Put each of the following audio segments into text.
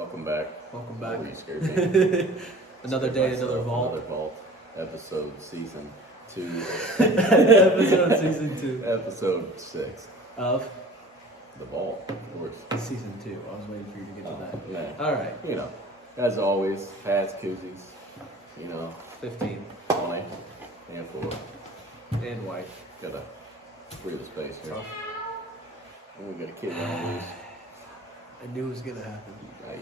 Welcome back. Welcome back. Oh, you scared me. Another day, another vault. Another vault. Episode season 2. Episode season 2. Episode 6. Of? The vault, of course. Season 2. I was waiting for you to get to that. Yeah. Alright. You know, as always, hats, koozies, 15. 20, and 4. And white. Gotta free the space here. Tough. And we got a kid on loose. I knew it was gonna happen.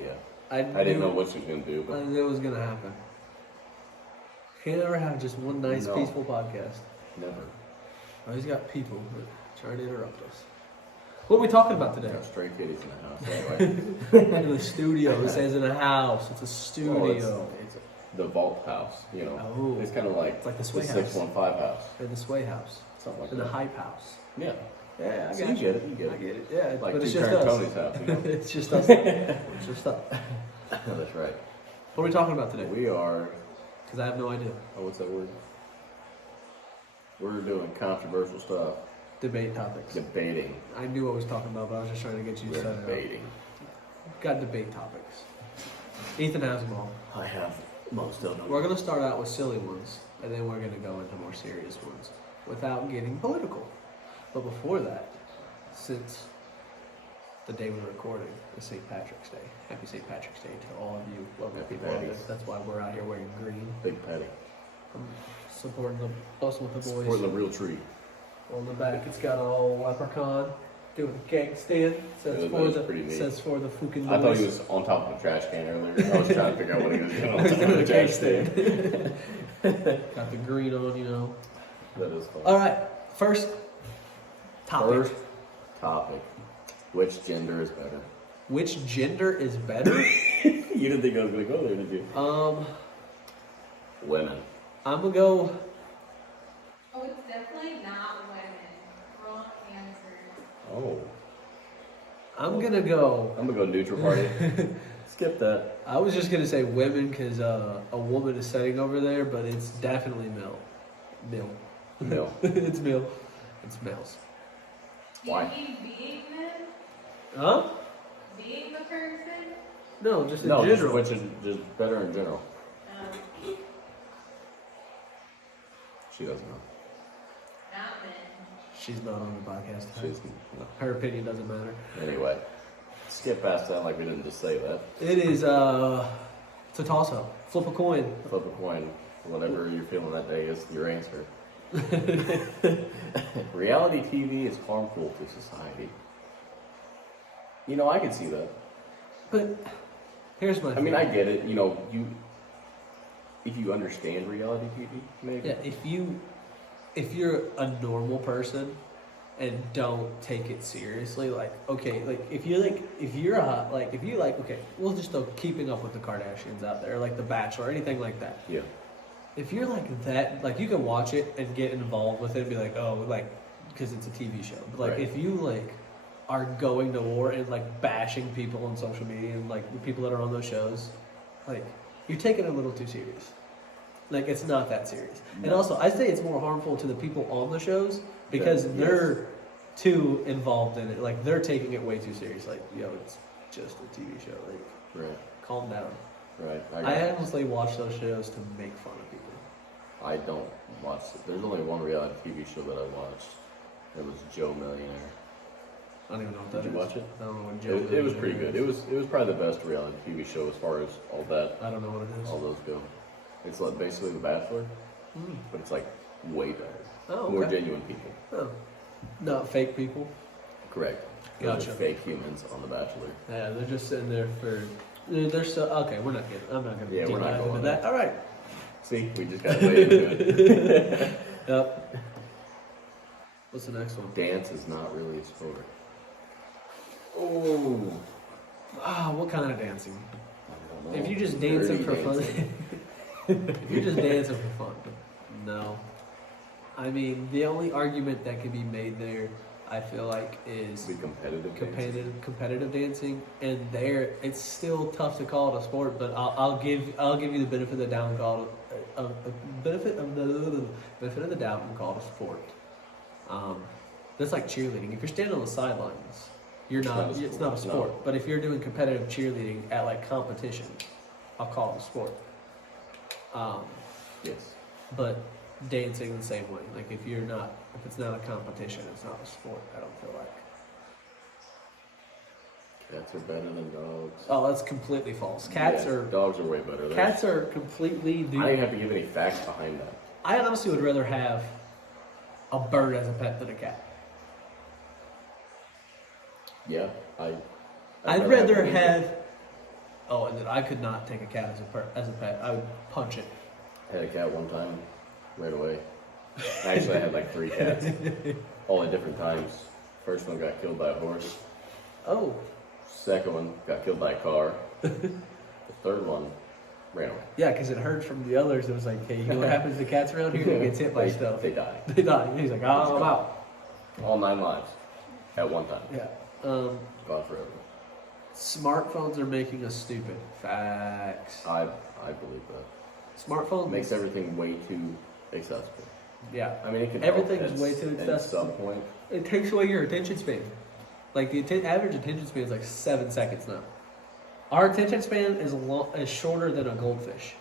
Yeah. I didn't know what she was gonna do, I but knew it was gonna happen. Can't ever have just one nice, No. peaceful podcast. never. Always got people that try to interrupt us. What are we talking about today? Got stray kitties in the house. Anyway. In the studio. It says in a house. It's a studio. Well, it's the vault house, Oh. It's kind of like It's like the the Sway House. 615 house. In the Sway House. Something like In that. the Hype House. Yeah. Yeah, I See, got you. Get it. You get I it. get it. Yeah, Like but it's two just parent us. Tony's house, It's just us. It's just us. No, that's right. What are we talking about today? We are. Because I have no idea. Oh, what's that word? We're doing controversial stuff. Debate topics. Debating. I knew what I was talking about, but I was just trying to get you We're set it up. debating. Got debate topics. Ethan has them all. I have most of them. We're going to start out with silly ones, and then we're going to go into more serious ones without getting political. But before that, since the day we're recording is St. Patrick's Day, happy St. Patrick's Day to all of you lovely Happy people out there. Patties. That's why we're out here wearing green. Big Patty. I'm supporting the us with the boys. Supporting the real tree. On the back, it's got a little leprechaun doing the cake stand. Says Yeah, for that's the pretty neat. says for the fucking. I thought he boys. was on top of a trash can earlier. I was trying to figure out what he was doing on He's top of doing the the cake trash stand. stand. Got the green on, That is fun. All right, first topic. First topic. Which gender is better? Which gender is better? You didn't think I was going to go there, did you? Women. I'm gonna go. Oh, it's definitely not women. Wrong answer. Oh. I'm gonna go. I'm going to go neutral party. Skip that. I was just gonna say women because a woman is sitting over there, but it's definitely male. Male. No. It's male. It's males. Why? Do you mean being them? Huh? Being the person? No, just in No, just general. which is just better in general. She doesn't know. Not men. She's not on the podcast. She's no. Her opinion doesn't matter. Anyway, skip past that like we didn't just say that. It is. It's a toss up. Flip a coin. Flip a coin. Whatever you're feeling that day is your answer. Reality TV is harmful to society. I can see that. But here's my. I mean, I get it. If you understand reality TV, maybe. Yeah, if you're a normal person and don't take it seriously, okay, okay, we'll just throw Keeping Up with the Kardashians out there, like The Bachelor, anything like that. Yeah. If you're like that, like you can watch it and get involved with it and be like, oh, like, because it's a TV show. But like, Right. if you like are going to war and like bashing people on social media and like the people that are on those shows, like you're taking it a little too serious. Like it's not that serious. And No. also, I say it's more harmful to the people on the shows because Yeah, they're too involved in it. Like they're taking it way too serious. Like, it's just a TV show. Like, Right. calm down. Right. I honestly watch those shows to make fun of people. I don't watch it. There's only one reality TV show that I watched. It was Joe Millionaire. I don't even know what that Did is. you watch it? I don't know what Joe. It was pretty good. It was probably the best reality TV show as far as all that, I don't know what it is. all those go. It's like basically The Bachelor, Mm. but it's like way better. Oh, More okay. genuine people. Oh. Not fake people. Correct. Those Gotcha. are fake humans on The Bachelor. Yeah, they're just sitting there for. They're so okay. We're not getting. I'm not gonna. Yeah, deep we're not dive going into there. that. All right. See, we just got way into it. Yep. What's the next one? Dance is not really a sport. Oh. What kind of dancing? I don't know. If you're just dancing Dirty for fun. dancing. If you're just dancing for fun, no. I mean, the only argument that can be made there, I feel like, is Be competitive. dancing. competitive dancing, and there it's still tough to call it a sport. But I'll give you the benefit of the doubt and call it a benefit of the doubt and call it a sport. That's like cheerleading. If you're standing on the sidelines you're It's not. not a It's sport. not a sport. No. But if you're doing competitive cheerleading at like competition, I'll call it a sport. Yes. But dancing the same way. Like if it's not a competition, it's not a sport. I don't feel like. Cats are better than dogs. Oh, that's completely false. Cats Yes, are dogs are way better. cats are completely. I don't even have to give any facts behind that. I honestly would rather have a bird as a pet than a cat. Yeah, I'd rather have. Oh, and then I could not take a cat as a pet. I would punch it. I had a cat one time, right away. Actually, I had like 3 cats, all at different times. First one got killed by a horse. Oh, Second one got killed by a car. The third one ran away. yeah, because it heard from the others. It was like, hey, you know what happens to cats around here? He gets hit by stuff. They die. They die. He's like, oh, I'm out. All 9 lives at one time. Yeah. Gone forever. Smartphones are making us stupid. Facts. I believe that. Smartphones Makes everything way too accessible. Yeah. I mean, it can help Everything's at way too At accessible. some point. It takes away your attention span. Like the average attention span is like 7 seconds now. Our attention span is shorter than a goldfish.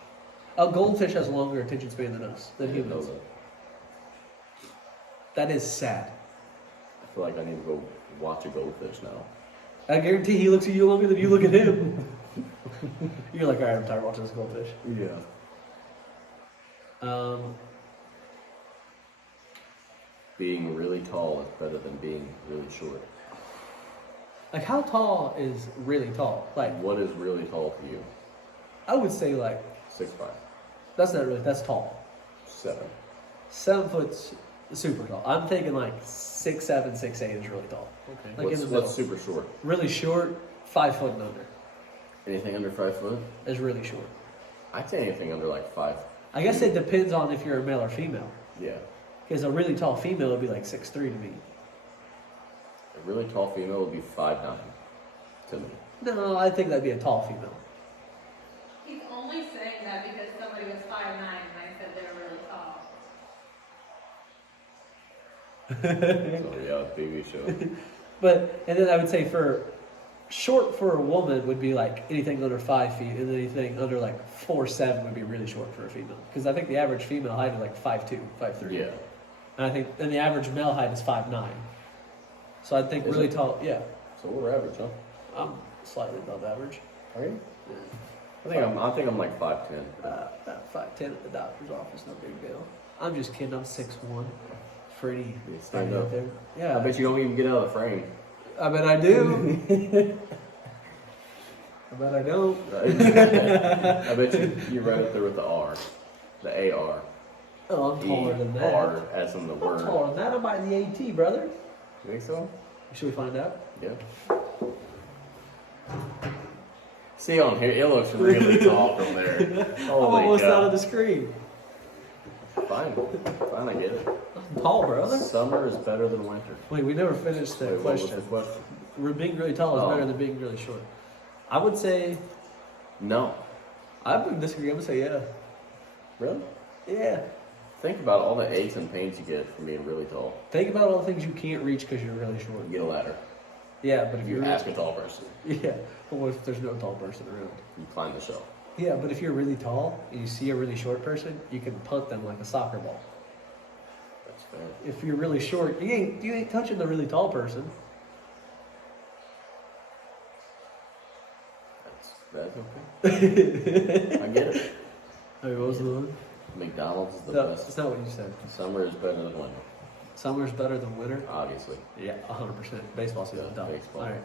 A goldfish has a longer attention span than us, than I didn't know humans. that. That is sad. I feel like I need to go watch a goldfish now. I guarantee he looks at you longer than you look at him. You're like, all right, I'm tired of watching this goldfish. Yeah. Being really tall is better than being really short. Like, how tall is really tall? Like, What is really tall to you? I would say like 6'5", that's not really that's tall. 7. 7 foot's super tall. I'm thinking like 6'7", 6'8" is really tall. Okay. Like what's, in the middle. what's super short? Really short, 5 foot and under Anything under 5 foot? is really short. I'd say anything under like 5. I guess it depends on if you're a male or female. Yeah. Because a really tall female would be like 6'3" to me. A really tall female would be 5'9" to me. No, I think that'd be a tall female. He's only saying that because somebody was 5'9" and I said they were really tall. So yeah, baby show. But, and then I would say for short for a woman would be like anything under 5 feet, and then anything under like 4'7" would be really short for a female. Because I think the average female height is like 5'2", 5'3". Yeah. And I think, and the average male height is 5'9". So I think Is really it? tall, yeah. So we're average, huh? I'm slightly above average. Are you? I think I'm like 5'10". About 5'10" at the doctor's office, no big deal. I'm just kidding, I'm 6'1". Pretty stand tiny up. out there. Yeah. I bet you don't even get out of the frame. I bet I do. I bet I don't. I bet you're right up there with the R. The AR. Oh, I'm taller than that. R as in the I'm word. taller than that. I'm by the AT, brother. You think so? Should we find out? Yeah. See on here, it looks really tall from there. I'm almost out of the screen. Fine, I get it. I'm tall, brother. Summer is better than winter. Wait, we never finished that Wait, what was question. the question? Being really tall is Oh. better than being really short. I would say, No. I would disagree. I would say yeah. Really? Yeah. Think about all the aches and pains you get from being really tall. Think about all the things you can't reach because you're really short. You get a ladder. Yeah, but if You you're ask a tall person. yeah, but what if there's no tall person around? You climb the shelf. Yeah, but if you're really tall and you see a really short person, you can punt them like a soccer ball. That's fair. If you're really short, you ain't touching the really tall person. That's okay. I get it. Hey, what was the one? McDonald's is the No, best. that's not what you said. Summer is better than winter, Summer's better than winter. obviously. Yeah, 100%. Baseball season, Yeah, done. baseball. All right.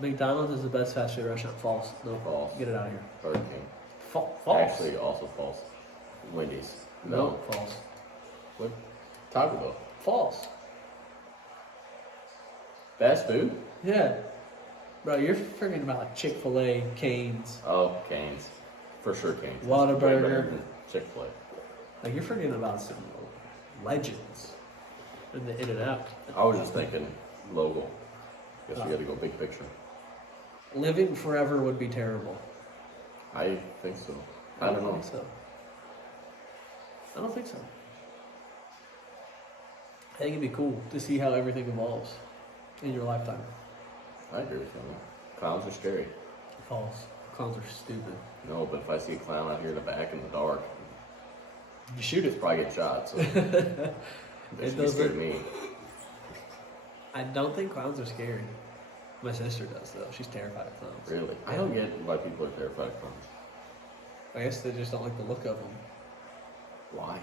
McDonald's is the best fast food restaurant. False. No. False. Get it out of here. Burger King. False. Actually, also false. Wendy's. No. False. What? Taco Bell. False. Fast food? Yeah. Bro, you're forgetting about like Chick-fil-A, Cane's. Oh, Cane's. For sure, Cane's. Whataburger. Way better than Chick-fil-A. Like you're forgetting about some legends in the In-N-Out. I was just thinking local. Guess we gotta go big picture. Living forever would be terrible. I think so. I don't know. think so. I don't think so. I think it'd be cool to see how everything evolves in your lifetime. I agree with you. Clowns are scary. False. Clowns are stupid. No, but if I see a clown out here in the back in the dark, You shoot it's it. probably get shot. So they should be scared of me. I don't think clowns are scary. My sister does though. She's terrified of clowns. Really? I don't get why people are terrified of clowns. I guess they just don't like the look of them. Why?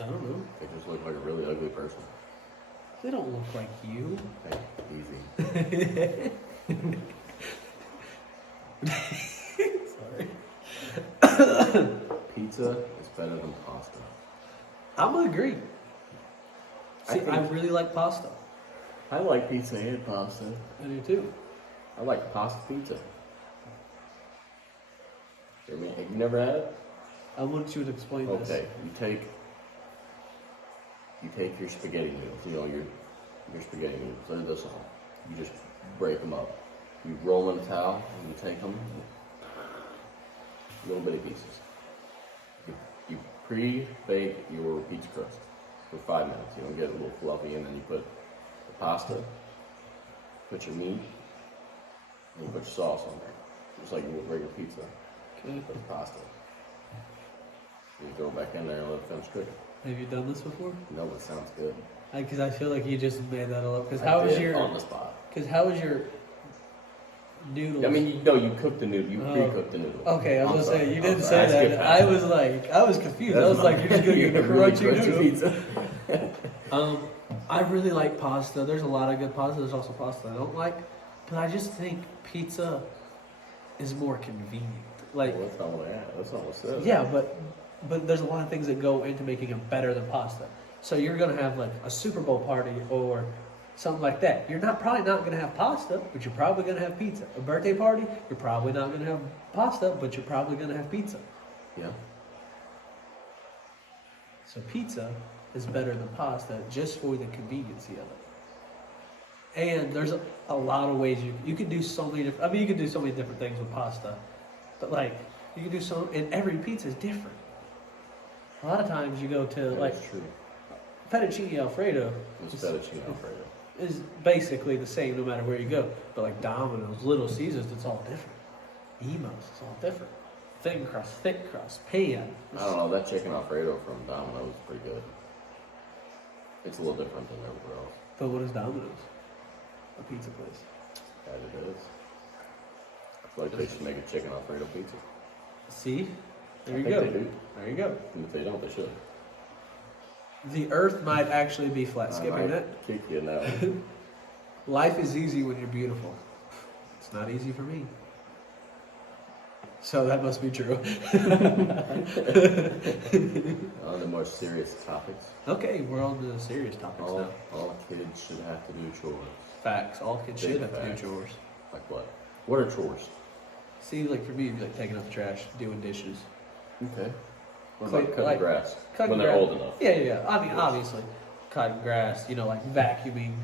I don't know. They just look like a really ugly person. They don't look like you. Hey, easy. Sorry. Pizza is better than pasta. I'm gonna agree. See, I I really like pasta. I like pizza and pasta. I do too. I like pasta pizza. Have you never had it? I want you to explain this. Okay, you take your spaghetti noodles, your spaghetti noodles, they're this long. You just break them up. You roll in a towel and you take them, little bitty pieces. You pre-bake your pizza crust for 5 minutes. You know, get it a little fluffy, and then you put the pasta, put your meat, and you put your sauce on there, just like you would regular pizza. Okay. Put the pasta. You throw it back in there and let it finish cooking. Have you done this before? No, it sounds good. Because I feel like you just made that all up. Because I how was did your? on the spot? Because how was your noodles? I mean, you cooked the noodle. You pre-cooked the noodle. Okay, I was I'm gonna say sorry. you didn't I'm say sorry. I that. skipped past I was like, I was confused. I was like, you're just gonna get a really crunchy noodle. pizza. I really like pasta. There's a lot of good pasta. There's also pasta I don't like, but I just think pizza is more convenient. Like, Well, that's not what I asked. That's not what it says. yeah, but there's a lot of things that go into making it better than pasta. So you're gonna have like a Super Bowl party or something like that. You're probably not gonna have pasta, but you're probably gonna have pizza. A birthday party, you're probably not gonna have pasta, but you're probably gonna have pizza. Yeah. So pizza is better than pasta just for the conveniency of it. And there's a lot of ways you can do so many different. I mean, you can do so many different things with pasta, but like you can do so, and every pizza is different. A lot of times you go to like That's true. fettuccine alfredo It's fettuccine alfredo. is basically the same no matter where you go. But like Domino's, Little Caesars, it's all different. Emos, it's all different. Thin crust, thick crust, pan. I don't know. That chicken alfredo from Domino's is pretty good. It's a little different than everywhere else. But what is Domino's? A pizza place. That it is. I feel like they should make a chicken alfredo pizza. See? There I you think go. they do. There you go. And if they don't, they should. The earth might actually be flat. I Skipping might it. kick you now. Life is easy when you're beautiful. It's not easy for me. So that must be true. On the more serious topics, Okay, we're on to the serious topics now. all kids should have to do chores. Facts. All kids Big should have to facts. do chores. Like what? What are chores? See, like for me, it'd be like taking out the trash, doing dishes. Okay. What Clean- about cutting like, grass? cutting When they're grass. old enough. Yeah. I mean, obviously, cutting grass. You know, like vacuuming.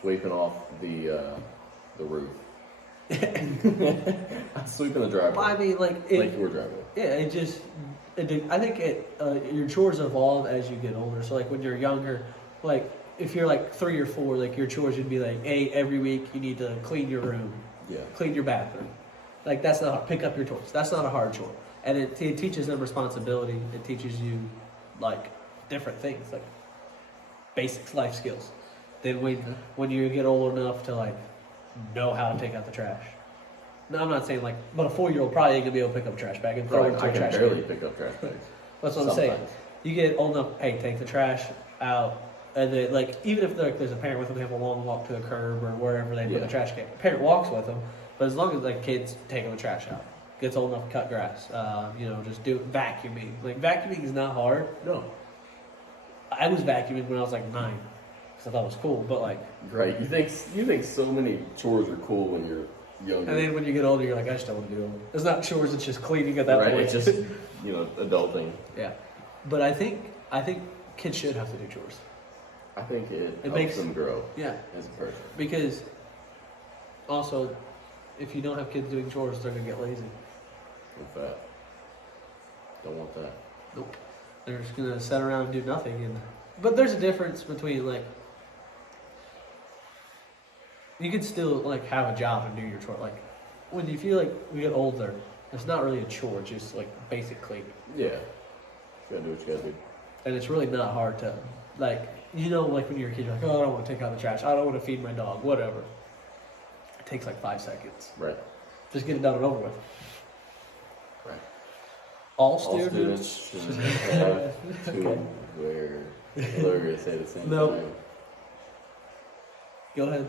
Sweeping off the roof. Sweeping the driveway. Well, I mean, like Like your driveway. yeah, I think your chores evolve as you get older. So like when you're younger, like if you're like 3 or 4, like your chores would be like, hey, every week you need to clean your room, Yeah. clean your bathroom. Like that's not hard. Pick up your toys. That's not a hard chore, and it teaches them responsibility. It teaches you like different things, like basics, life skills. Then when you get old enough to like know how to take out the trash. No, I'm not saying like, but a 4-year-old probably ain't gonna be able to pick up a trash bag and throw it into I a can trash barely can. pick up trash bags. That's what I'm saying. Sometimes. You get old enough, hey, take the trash out, and then like even if there's a parent with them, they have a long walk to a curb or wherever they put Yeah. the trash can. The parent walks with them, but as long as like kids taking the trash out, gets old enough to cut grass, just do vacuuming. Like vacuuming is not hard. No, I was vacuuming when I was like 9 because I thought it was cool. But like, Right. You think so many chores are cool when you're younger. and then when you get older, you're like, I just don't want to do them. It's not chores; it's just cleaning at that right? point. It's just adulting. yeah. But I think kids should have to do chores. I think it helps makes- them grow Yeah. as a person. Because also, if you don't have kids doing chores, they're gonna get lazy. In fact, don't want that. Nope. They're just gonna sit around and do nothing. But there's a difference between like you could still like have a job and do your chore. Like when you feel like we get older, it's not really a chore, it's just like basic cleaning. Yeah. You gotta do what you gotta do. And it's really not hard to, like, you know, like when you're a kid, you're like, oh, I don't want to take out the trash, I don't want to feed my dog, whatever. It takes like 5 seconds. Right. Just get it done and over with. Right. All All students should have to wear. I thought we were gonna say the same No. thing. Go ahead.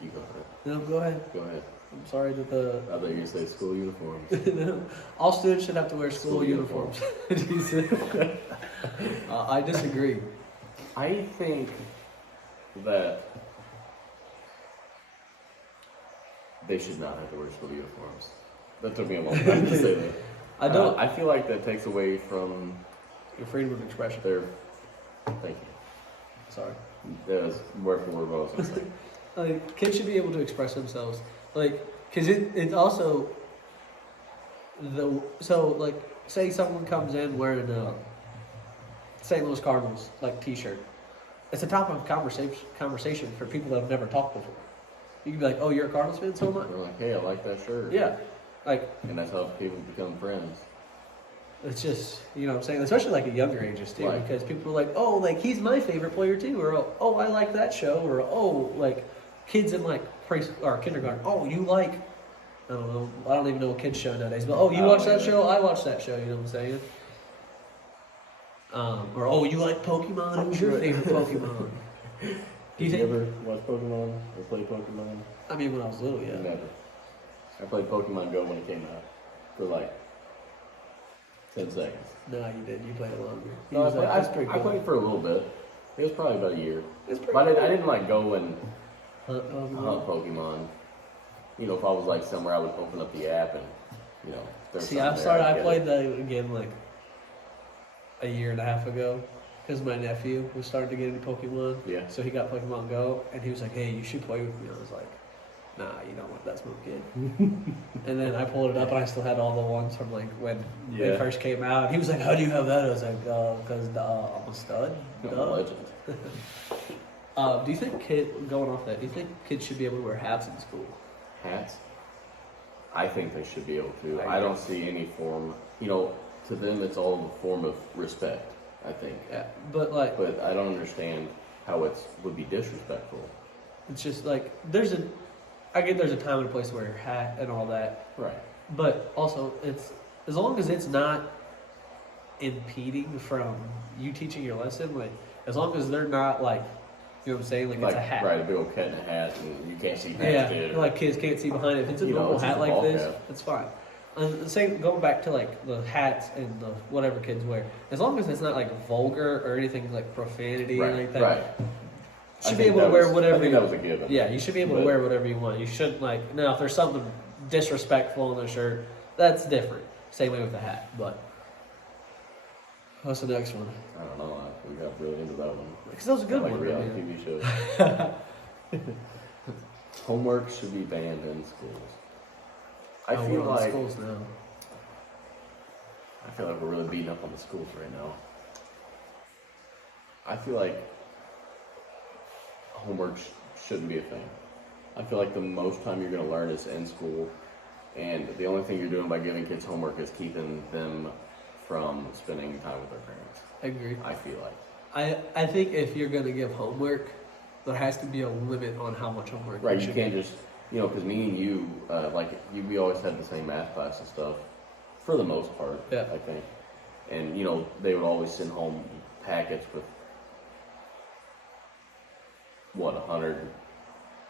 You go ahead. No, go ahead. Go ahead. I'm sorry that the I thought you were gonna say school uniforms. no. All students should have to wear school School uniforms. I disagree. I think that they should not have to wear school uniforms. That took me a long time to say that. I don't. I feel like that takes away from Your freedom of expression. their. Thank you. Sorry. That was word for word what I was gonna say. Like kids should be able to express themselves, like, cause it's also like say someone comes in wearing a St. Louis Cardinals like T-shirt. It's a topic of conversation for people that have never talked before. You can be like, "Oh, you're a Cardinals fan, so am I." They're like, hey, I like that shirt. Yeah, like And that's how people become friends. it's just you know what I'm saying, especially like at younger ages too, Right. because people are like, "Oh, like he's my favorite player too," or "Oh, I like that show," or "Oh, like kids in like or kindergarten, oh, you like." I don't know. I don't even know what kids show nowadays. But oh, you I watch don't that either. show? I watch that show. You know what I'm saying? Or oh, you like Pokemon? Who's your favorite Pokemon? Do you Did think? you ever watch Pokemon or play Pokemon? I mean, when I was little, yeah. Never. I played Pokemon Go when it came out for like 10 seconds. No, you did. You played it longer. No, I, played, That's pretty I cool. played for a little bit. It was probably about a year. It's pretty. But I cool. didn't like go and Hunt Pokemon. hunt Pokemon. You know, if I was like somewhere, I would open up the app and, you know, there's See, something I there, started. I'd I get played it. that again like a year and a half ago because my nephew was starting to get into Pokemon. Yeah. So he got Pokemon Go, and he was like, "Hey, you should play with me." I was like, "Nah, you don't want that smoke, kid." And then I pulled it up, and I still had all the ones from like when they Yeah. first came out. And he was like, "How do you have that?" I was like, "Cause I'm a stud." I'm a Duh. legend. Do you think going off that? Do you think kids should be able to wear hats in school? Hats? I think they should be able to. I I don't see any form, you know, to them it's all a form of respect, I think. Yeah, but like But I don't understand how it would be disrespectful. it's just like I get there's a time and a place to wear your hat and all that. Right. But also, it's as long as it's not impeding from you teaching your lesson. Like as long as they're not like, you know what I'm saying, like, it's a hat. Right, a big old cat in a hat and you can't see past Yeah, it. like kids can't see behind it. If it's a You know, normal it's hat just a like ball this, cap. it's fine. And the same going back to like the hats and the whatever kids wear. As long as it's not like vulgar or anything like profanity Right, like that. right. You I should be think able to that wear was- whatever. I think that was a given. Yeah, you should be able to But- wear whatever you want. You shouldn't like now if there's something disrespectful on the shirt, that's different. Same way with the hat. But what's the next one? I don't know. We got really into that one. Because that was a good like one. reality man. TV shows. Homework should be banned in schools. I Oh, feel we're on like schools now. we're really beating up on the schools right now. I feel like homework shouldn't be a thing. I feel like the most time you're going to learn is in school, and the only thing you're doing by giving kids homework is keeping them from spending time with their parents. I agree. I feel like. I think if you're gonna give homework, there has to be a limit on how much homework. Right, you should can't give. just, you know, because me and you, we always had the same math class and stuff, for the most part, Yeah. I think. And, you know, they would always send home packets with, 100,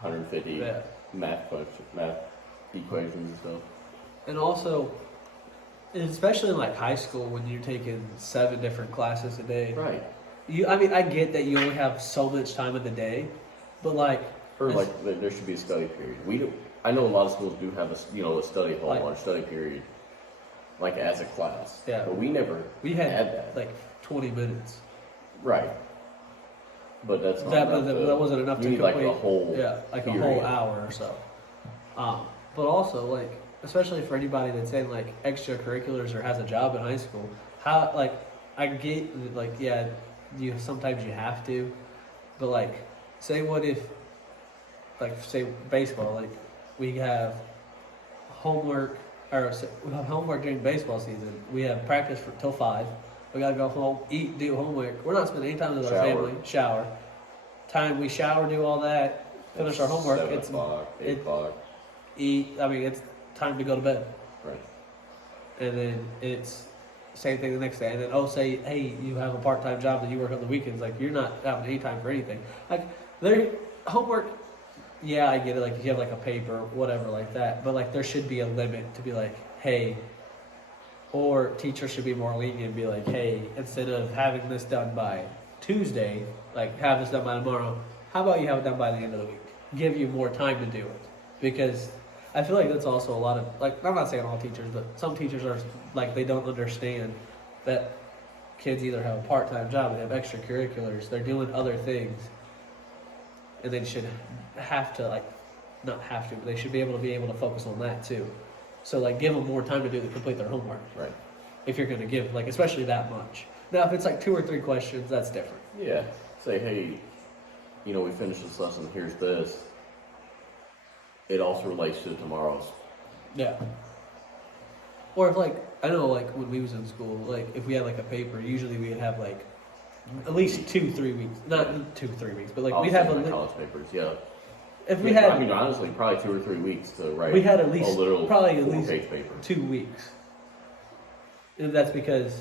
150 Yeah. math equations and stuff. And also, especially in like high school when you're taking 7 different classes a day. Right. I mean, I get that you only have so much time in the day, but like, Or it's- like, there should be a study period. I know a lot of schools do have a study hall Like- or a study period, like as a class. Yeah. But we never we had that. like 20 minutes. Right. But that's not That, enough that wasn't enough you to need complete. like a whole like a period. whole hour or so. But also like, especially for anybody that's in like extracurriculars or has a job in high school, how like I get like sometimes you have to, but like say what if like say baseball, like we have homework, we have homework during baseball season. We have practice till 5. We gotta go home, eat, do homework. We're not spending any time with our family. Shower. Time we shower, do all that, finish our homework. 7 It's o'clock, 8 o'clock. eat. I mean, it's time to go to bed. Right. And then it's same thing the next day. And then say, hey, you have a part-time job that you work on the weekends. Like you're not having any time for anything. Like their homework. Yeah, I get it. Like if you have like a paper, whatever, like that. But like there should be a limit to be like, hey. Or teachers should be more lenient and be like, hey, instead of having this done by Tuesday, like have this done by tomorrow, how about you have it done by the end of the week? Give you more time to do it. Because I feel like that's also a lot of, like, I'm not saying all teachers, but some teachers are, like, they don't understand that kids either have a part-time job, they have extracurriculars, they're doing other things, and they should have to, like, not have to, but they should be able to focus on that too. So, like, give them more time to complete their homework. Right. If you're going to give, like, especially that much. Now, if it's like 2 or 3 questions, that's different. Yeah. Say, hey, we finished this lesson, here's this. It also relates to tomorrow's. Yeah. Or if, like, I know, like, when we was in school, like, if we had, like, a paper, usually we'd have, like, at least 2-3 weeks. Not 2-3 weeks, but, like, we'd have college papers, yeah. If we had, I mean, honestly, probably 2 or 3 weeks to write. We had at least, a little probably at least 4-page paper. 2 weeks. And that's because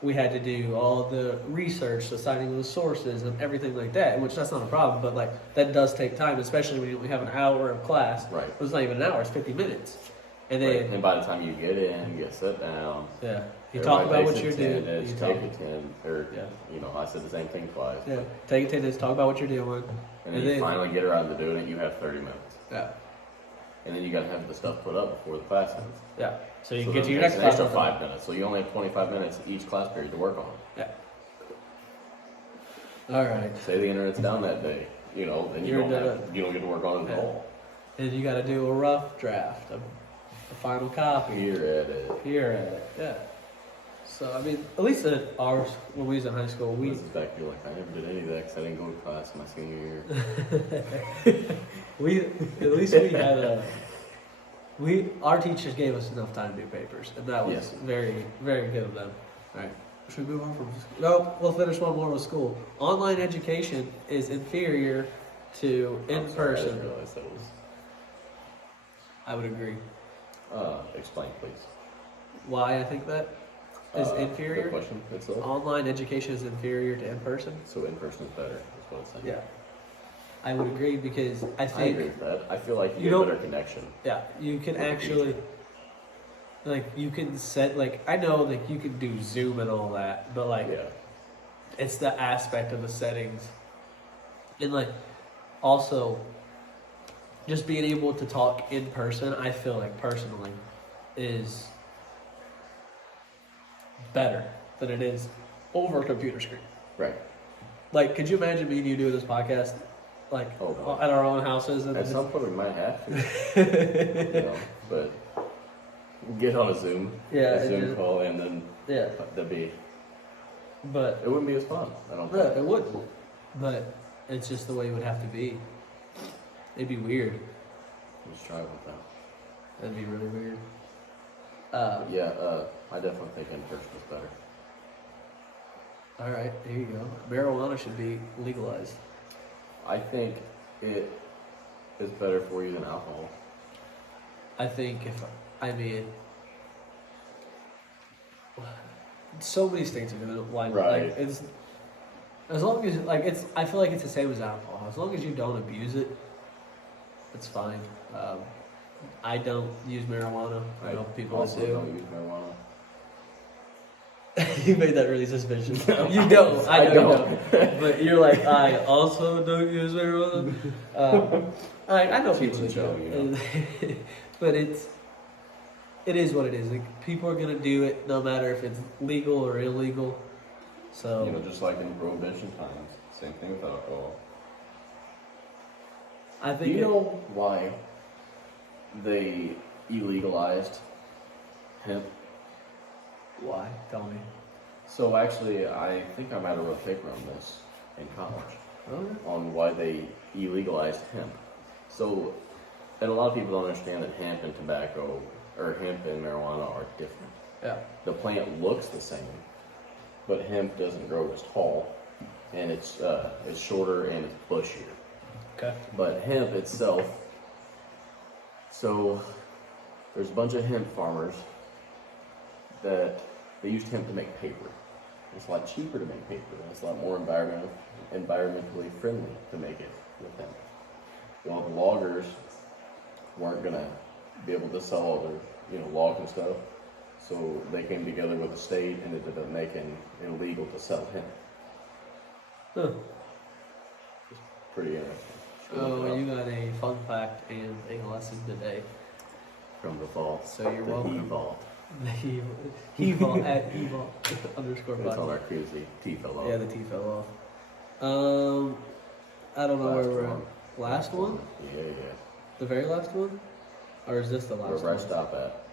we had to do all the research, the citing of the sources, and everything like that, which that's not a problem, but, like, that does take time, especially when you only have an hour of class. Right. It's not even an hour, it's 50 minutes. And then, And by the time you get in, you sit down. yeah, you talk about what you're doing. You take attendance, or, I said the same thing twice. Yeah, take attendance, talk about what you're doing. And then you finally get around to doing it, you have 30 minutes. Yeah. And then you gotta have the stuff put up before the class ends. Yeah. So you can then get to your it next takes class. an extra 5 minutes. So you only have 25 minutes each class period to work on. Yeah. All right. Say the internet's down that day, then you don't get to work on it at all. And you got to do a rough draft, a final copy. Here at it. Yeah. So, I mean, at least at ours, when we was in high school, This is back, you're like, I never did any of that because I didn't go to class my senior year. at least we had our teachers gave us enough time to do papers, and that was very, very good of them. All right. Should we move on from school? Nope, we'll finish one more with school. Online education is inferior to I in-person. didn't realize that was. I would agree. Explain, please. Why I think that is inferior? The question itself? Online education is inferior to in-person? So in-person is better, is what it's saying. Yeah. I would agree because I I think... agree with that. I feel like you You get better connection. Yeah, you can actually... Like, you can set... Like, I know, like, you can do Zoom and all that, but, like, it's the aspect of the settings. And, like, also, just being able to talk in person, I feel like, personally, is better than it is over a computer screen. Right. Like, could you imagine me and you doing this podcast, like, at our own houses? And At some point, we might have to. But get on a Zoom. Yeah. Zoom call, and then that'd be. But it wouldn't be as fun. I don't yeah, think. it wouldn't. But it's just the way it would have to be. It'd be weird. Let's try with that. That'd be really weird. I definitely think in person is better. All right, there you go. Marijuana should be legalized. I think it is better for you than alcohol. I think so many states are gonna like it's as long as I feel like it's the same as alcohol. As long as you don't abuse it, it's fine. I don't use marijuana. I know people also that do. don't use marijuana. You made that really suspicious. You don't. I know you don't. But you're like, I also don't use marijuana. I know people that do. But it is what it is. Like, people are gonna do it no matter if it's legal or illegal. So just like in prohibition times, same thing with alcohol. I think. Do you know why they illegalized hemp? Why? Tell me. So actually, I think I might have wrote a paper on this in college Okay. on why they illegalized hemp. So, and a lot of people don't understand that hemp and tobacco, or hemp and marijuana are different. Yeah. The plant looks the same, but hemp doesn't grow as tall, and it's shorter and it's bushier. Okay. But hemp itself, so there's a bunch of hemp farmers that they used hemp to make paper. It's a lot cheaper to make paper, and it's a lot more environmentally friendly to make it with hemp. Well, the loggers weren't gonna be able to sell all their, logs and stuff, so they came together with the state and ended up making it illegal to sell hemp. Huh. It's pretty interesting. Oh, you got a fun fact and a lesson today. From the vault. So you're the welcome. E-vault. He vault at evault underscore It's on button. our cruise, the T fell off. Yeah, the T fell off. I don't know Last where we're one. at. Last one? Yeah. The very last one? Or is this the last Wherever I one? stop at.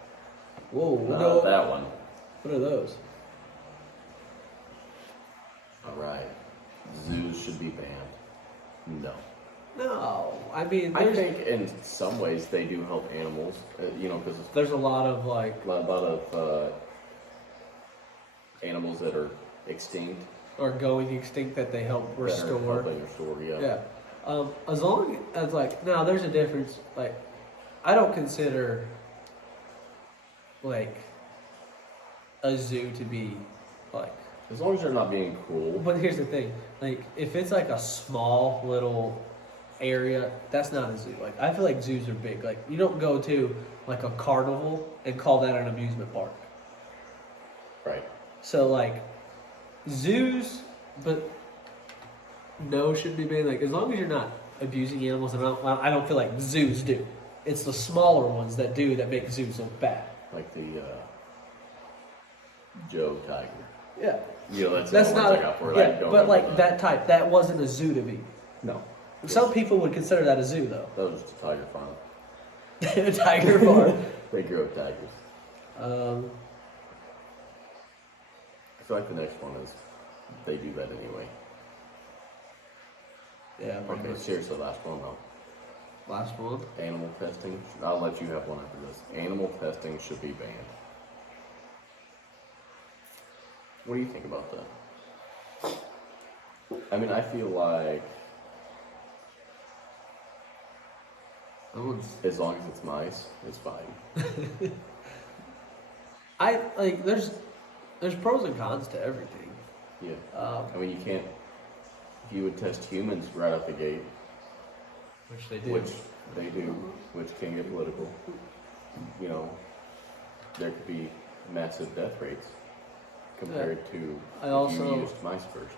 Whoa, Not that one. what are those? Alright. Zoos should be banned. No. No, I mean, I think in some ways they do help animals, because there's a lot of like, a lot of animals that are extinct. or going extinct that they help That are restore. helping restore, yeah. Yeah. As long as like, now there's a difference. Like, I don't consider like a zoo to be like. As long as they're not being cruel. But here's the thing, like if it's like a small little area, that's not a zoo. Like I feel like zoos are big. Like you don't go to like a carnival and call that an amusement park. Right. So like zoos, but no should be banned. Like as long as you're not abusing animals, and I don't feel like zoos do. It's the smaller ones that do that make zoos look bad. Like the Joe Tiger. Yeah, That's that's the ones not. I got for it. Yeah, I don't but know like about that type, that wasn't a zoo to me. No. Some people would consider that a zoo though. That was just a tiger farm. A tiger farm. They grew up tigers. I feel like the next one is they do that anyway. Yeah. pretty Okay, much. seriously, last one though. Last one. Animal testing. I'll let you have one after this. Animal testing should be banned. What do you think about that? I mean, I feel like That one's. as long as it's nice, it's fine. I like. There's pros and cons to everything. Yeah. Um, I mean, you can't. If you would test humans right out the gate, which they do. which they do, which can get political, there could be massive death rates compared to I if also- you used mice first.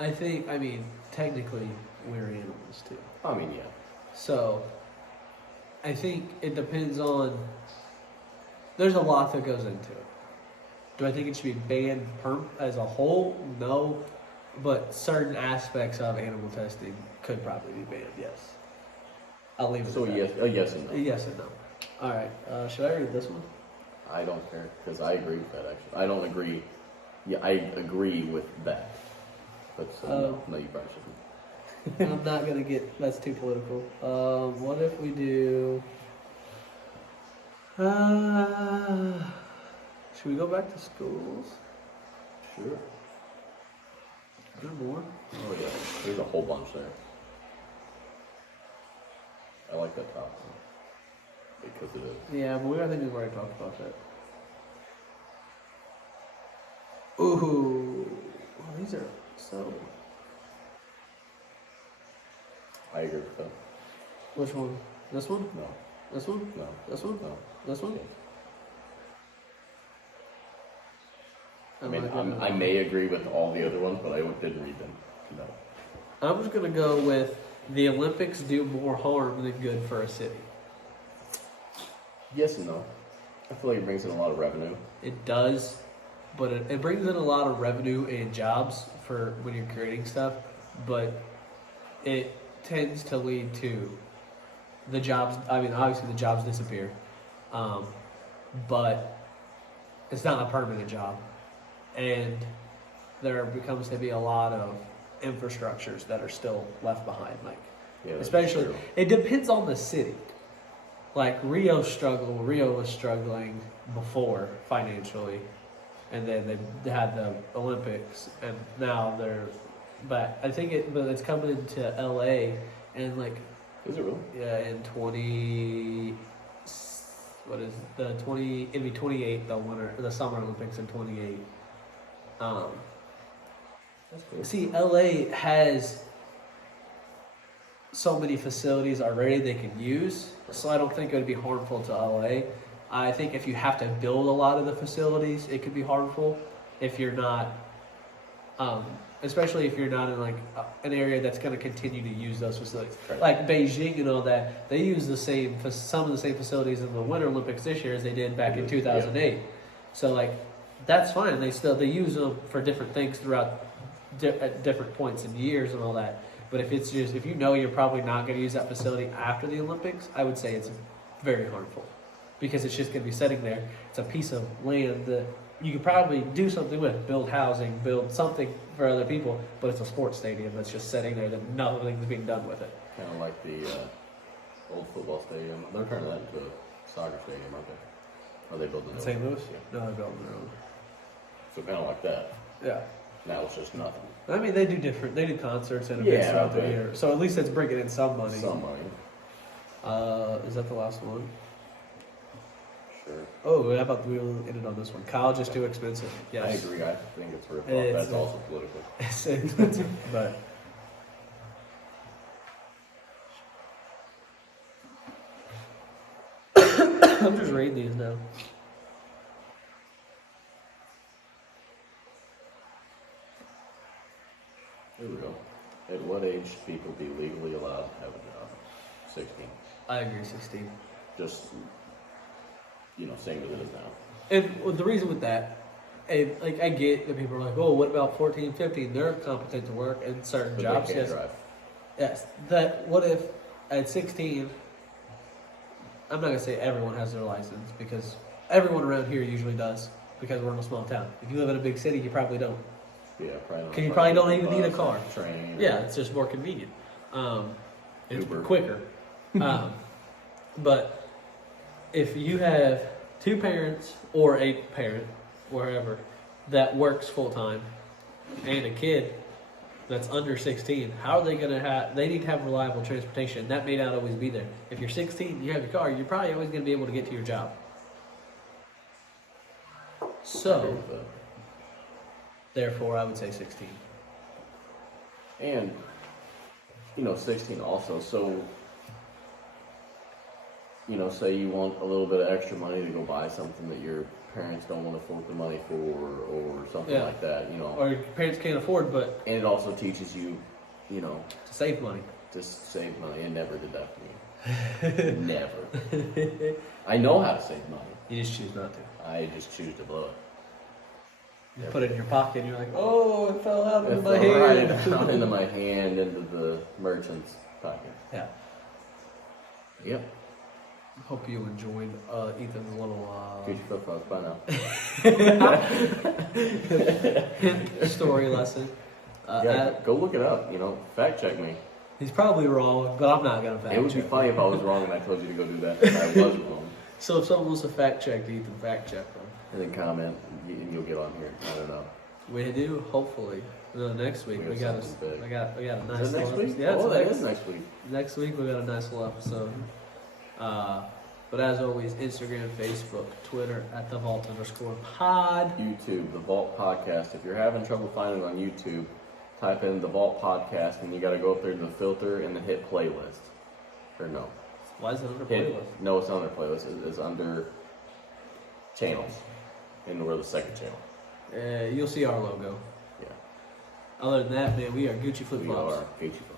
I think. I mean, technically, we're animals too. I mean, yeah. So, I think it depends on. There's a lot that goes into it. Do I think it should be banned as a whole? No, but certain aspects of animal testing could probably be banned. Yes, I'll leave it. So at yes, that. yes and no. Yes and no. All right. Should I read this one? I don't care because I agree with that. Actually, I don't agree. Yeah, I agree with that. But no, you probably shouldn't. I'm not gonna get. That's too political. What if we do? Should we go back to schools? Sure. Is there more? Oh yeah, there's a whole bunch there. I like that top one because it is. Yeah, but I think we've already talked about that. Ooh, well, these are so. I agree with that. Which one? This one? No, This one? no, This one? no. This one? I mean, I may agree with all the other ones, but I didn't read them. No. I'm just gonna go with the Olympics do more harm than good for a city. Yes and no. I feel like it brings in a lot of revenue. It does, but it brings in a lot of revenue and jobs for when you're creating stuff, but it tends to lead to the jobs. I mean, obviously the jobs disappear, but it's not a permanent job, and there becomes to be a lot of infrastructures that are still left behind. Like Yeah, that's Especially, true. it depends on the city. Like Rio was struggling before financially, and then they had the Olympics, and now they're back. But it's coming into LA, and like, Is it really? yeah, in 28 the Summer Olympics in 28. That's cool. See, LA has so many facilities already they can use, so I don't think it would be harmful to LA. I think if you have to build a lot of the facilities, it could be harmful if you're not, especially if you're not in like an area that's going to continue to use those facilities. Right. Like Beijing and all that, they use some of the same facilities in the Winter Olympics this year as they did back in 2008. So like, that's fine. They use them for different things throughout at different points in years and all that. But if you know you're probably not going to use that facility after the Olympics, I would say it's very harmful, because it's just going to be sitting there. It's a piece of land that you could probably do something with, build housing, build something for other people, but it's a sports stadium that's just sitting there that nothing's being done with it. Kind of like the old football stadium. They're turning that into a soccer stadium, aren't they? Are they building it? St. Louis? Yeah. No, they're building their own. So kind of like that. Yeah. Now it's just nothing. I mean, they do concerts and events Yeah, throughout the but- year. So at least it's bringing in some money. Some money. Is that the last one? Sure. Oh, how about we ended on this one? College is too expensive. Yes. I agree. I think it's rip off. It's- That's also political. It's expensive, but I'm just reading these now. Here we go. At what age should people be legally allowed to have a job? 16. I agree, 16. Just, same as it is now. And the reason with that, and like I get that people are like, oh, what about 14, 15? They're competent to work in certain But jobs. they can't Yes. drive. Yes. That what if at 16? I'm not gonna say everyone has their license, because everyone around here usually does, because we're in a small town. If you live in a big city, you probably don't. Yeah, probably not. Because you probably don't even need a Bus, car. Train. Yeah, it's just more convenient. It's Uber. quicker. But if you have two parents or a parent, wherever, that works full time, and a kid that's under 16, how are they going to have? They need to have reliable transportation. That may not always be there. If you're 16, you have your car, you're probably always going to be able to get to your job. I agree So, with that. therefore, I would say 16. And, 16 also. So, say you want a little bit of extra money to go buy something that your parents don't want to afford the money for, or something Yeah. like that, Or your parents can't afford, but And it also teaches you, to save money. to save money. It never did that for me. Never. I know how to save money. You just choose not to. I just choose to blow it. You put it in your pocket, and you're like, oh, it fell out It of my fell hand. right down into my hand, into the merchant's pocket. Yeah. Yep. Hope you enjoyed Ethan's little Get your flip-flops by now. story lesson. Yeah, go look it up. Fact check me. He's probably wrong, but I'm not gonna fact It would be check. funny if I was wrong and I told you to go do that. If I was wrong. So if someone wants to fact check Ethan, fact check them. And then comment, and you'll get on here. I don't know. We do, hopefully. No, next week We we got got something big. we got a nice Is it next little week? Yeah, it's Oh, that next, is next week. next week we got a nice little episode. But as always, Instagram, Facebook, Twitter at the Vault_pod. YouTube, The Vault Podcast. If you're having trouble finding it on YouTube, type in The Vault Podcast, and you got to go up there to the filter and then hit playlist. Or no. Why is it under Hit, playlist? no, it's not under playlist. It's under channels. And we're the second channel. You'll see our logo. Yeah. Other than that, man, we are Gucci Flip We Flops. are Gucci Flops.